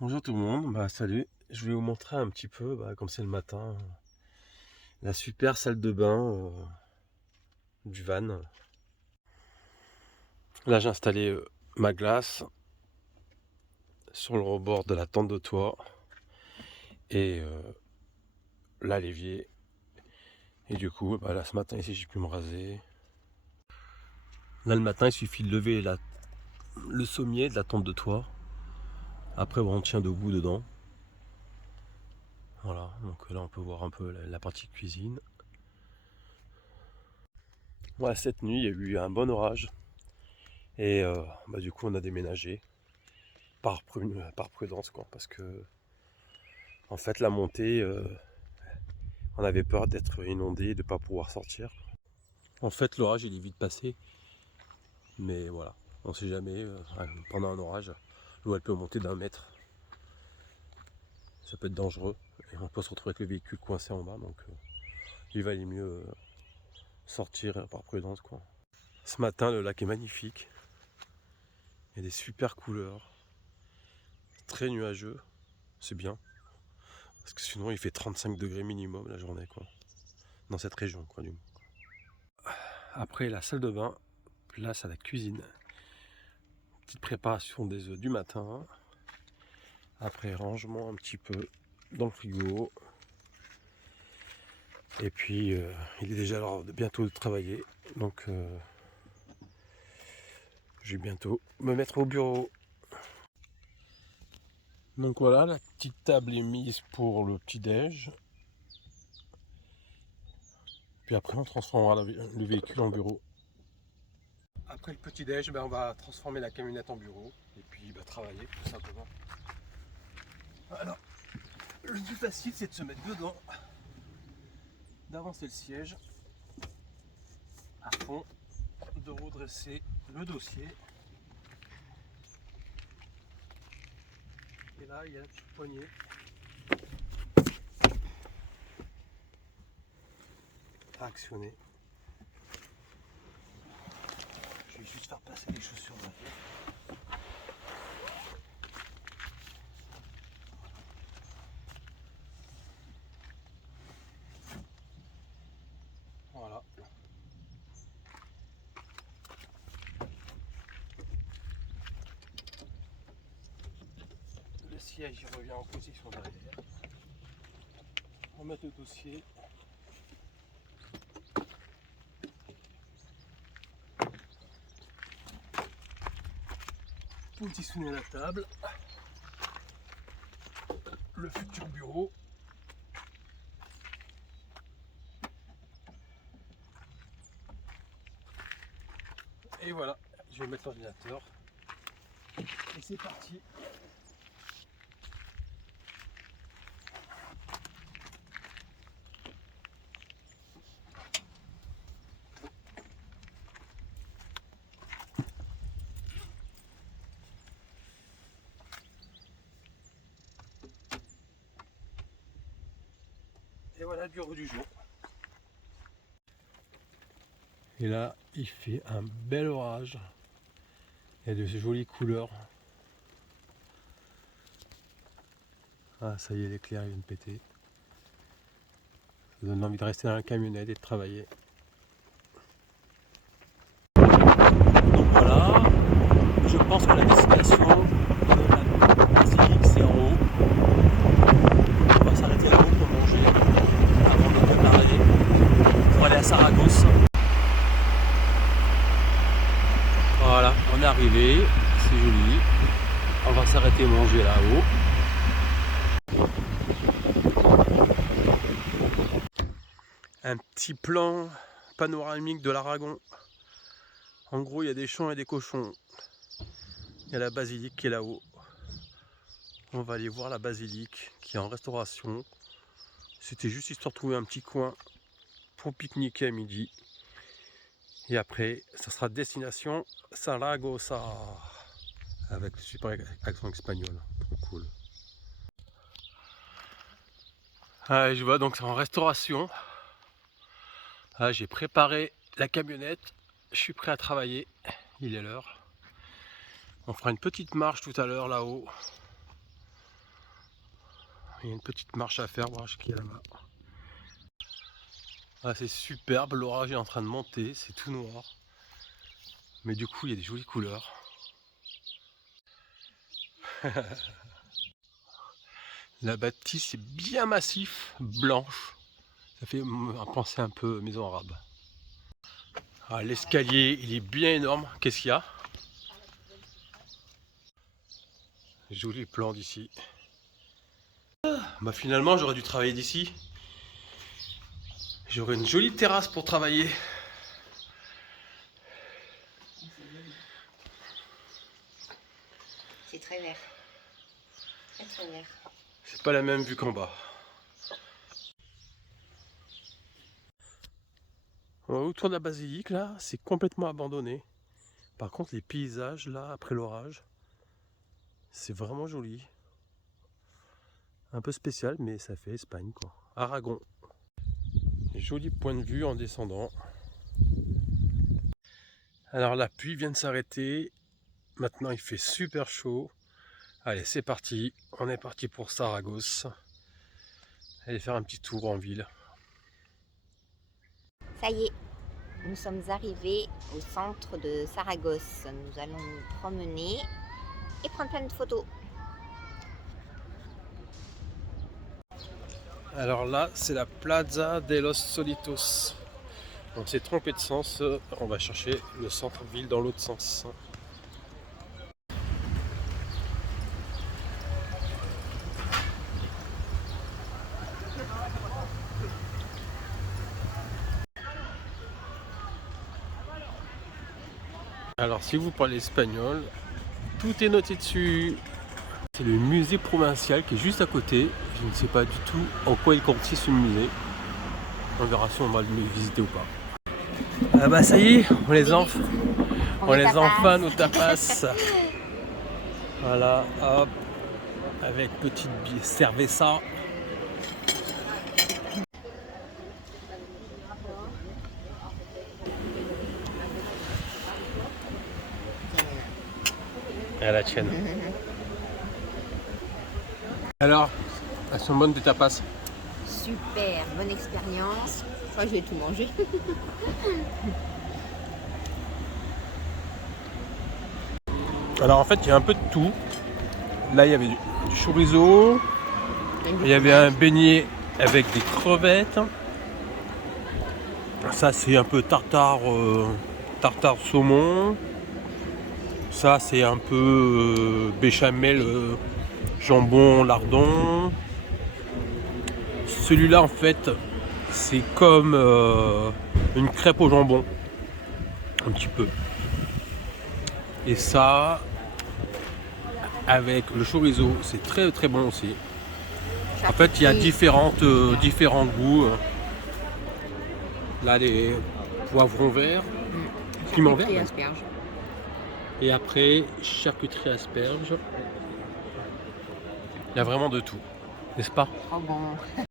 Bonjour tout le monde, salut, je vais vous montrer un petit peu, comme c'est le matin, la super salle de bain du van. Là j'ai installé ma glace sur le rebord de la tente de toit et là l'évier. Et du coup, là ce matin ici j'ai pu me raser. Là le matin il suffit de lever le sommier de la tente de toit. Après on tient debout dedans. Voilà, donc là on peut voir un peu la partie cuisine. Voilà, cette nuit il y a eu un bon orage et du coup on a déménagé. Par prudence quoi, parce que en fait la montée, on avait peur d'être inondé et de ne pas pouvoir sortir. En fait l'orage il est vite passé, mais voilà, on sait jamais, pendant un orage, l'eau elle peut monter d'1 mètre, ça peut être dangereux, et on peut se retrouver avec le véhicule coincé en bas, donc il valait mieux sortir par prudence quoi. Ce matin le lac est magnifique, il y a des super couleurs, très nuageux, c'est bien, parce que sinon il fait 35 degrés minimum la journée quoi, dans cette région quoi du moins. Après la salle de bain, place à la cuisine. Petite préparation des œufs du matin. Après rangement un petit peu dans le frigo. Et puis il est déjà l'heure de bientôt travailler. Donc je vais bientôt me mettre au bureau. Donc voilà, la petite table est mise pour le petit-déj. Puis après on transformera le véhicule en bureau. Après le petit-déj, on va transformer la camionnette en bureau. Et puis travailler tout simplement. Voilà. Le plus facile c'est de se mettre dedans, d'avancer le siège à fond, de redresser le dossier. Et là il y a la petite poignée. À actionner. Je vais juste faire passer les chaussures de la tête. Voilà. Le siège il revient en position derrière. On met le dossier. Positionner la table. Le futur bureau. Et voilà, je vais mettre l'ordinateur. Et c'est parti. Et voilà le bureau du jour. Et là, il fait un bel orage. Il y a de jolies couleurs. Ah, ça y est, l'éclair vient de péter. Ça donne envie de rester dans la camionnette et de travailler. Donc voilà, je pense que la destination de la basilique, c'est en haut. On va s'arrêter là-haut pour manger avant de démarrer pour aller à Saragosse. Voilà, on est arrivé, c'est joli. On va s'arrêter manger là-haut. Un petit plan panoramique de l'Aragon. En gros, il y a des champs et des cochons. Il y a la basilique qui est là-haut. On va aller voir la basilique qui est en restauration. C'était juste histoire de trouver un petit coin pour pique-niquer à midi. Et après, ça sera destination Saragossa. Avec le super accent espagnol. Trop cool. Ah, je vois donc c'est en restauration. Ah, j'ai préparé la camionnette. Je suis prêt à travailler. Il est l'heure. On fera une petite marche tout à l'heure là-haut. Il y a une petite marche à faire, voir ce qu'il y a là-bas. Ah, c'est superbe, l'orage est en train de monter, c'est tout noir. Mais du coup, il y a des jolies couleurs. La bâtisse est bien massif, blanche. Ça fait penser un peu maison arabe. Ah, l'escalier, il est bien énorme. Qu'est-ce qu'il y a? Joli plan d'ici. Bah finalement, j'aurais dû travailler d'ici. J'aurais une jolie terrasse pour travailler. C'est très vert. Très vert. C'est pas la même vue qu'en bas. Autour de la basilique, là, c'est complètement abandonné. Par contre, les paysages, là, après l'orage, c'est vraiment joli. Un peu spécial, mais ça fait Espagne, quoi. Aragon. Joli point de vue en descendant. Alors la pluie vient de s'arrêter. Maintenant, il fait super chaud. Allez, c'est parti. On est parti pour Saragosse. Allez faire un petit tour en ville. Ça y est, nous sommes arrivés au centre de Saragosse. Nous allons nous promener et prendre plein de photos. Alors là, c'est la Plaza de los Solitos. On s'est trompé de sens. On va chercher le centre-ville dans l'autre sens. Alors si vous parlez espagnol, tout est noté dessus. C'est le musée provincial qui est juste à côté. Je ne sais pas du tout en quoi il consiste ce musée. On verra si on va le visiter ou pas. Ah bah ça y est, on les enfin nos tapas. Voilà, hop, avec petite cerveza. À la tienne. Alors, elles sont bonnes tes tapas? Super, bonne expérience. Je crois que je vais tout manger. Alors en fait, il y a un peu de tout. Là, il y avait du chorizo. Il y avait un beignet avec des crevettes. Ça, c'est un peu tartare saumon. Ça, c'est un peu béchamel, jambon, lardon. Celui-là, en fait, c'est comme une crêpe au jambon. Un petit peu. Et ça, avec le chorizo, c'est très très bon aussi. En fait, il y a différents goûts. Là, les poivrons verts, piment vert. Asperges. Et après, charcuterie asperge. Il y a vraiment de tout, n'est-ce pas? Oh bon.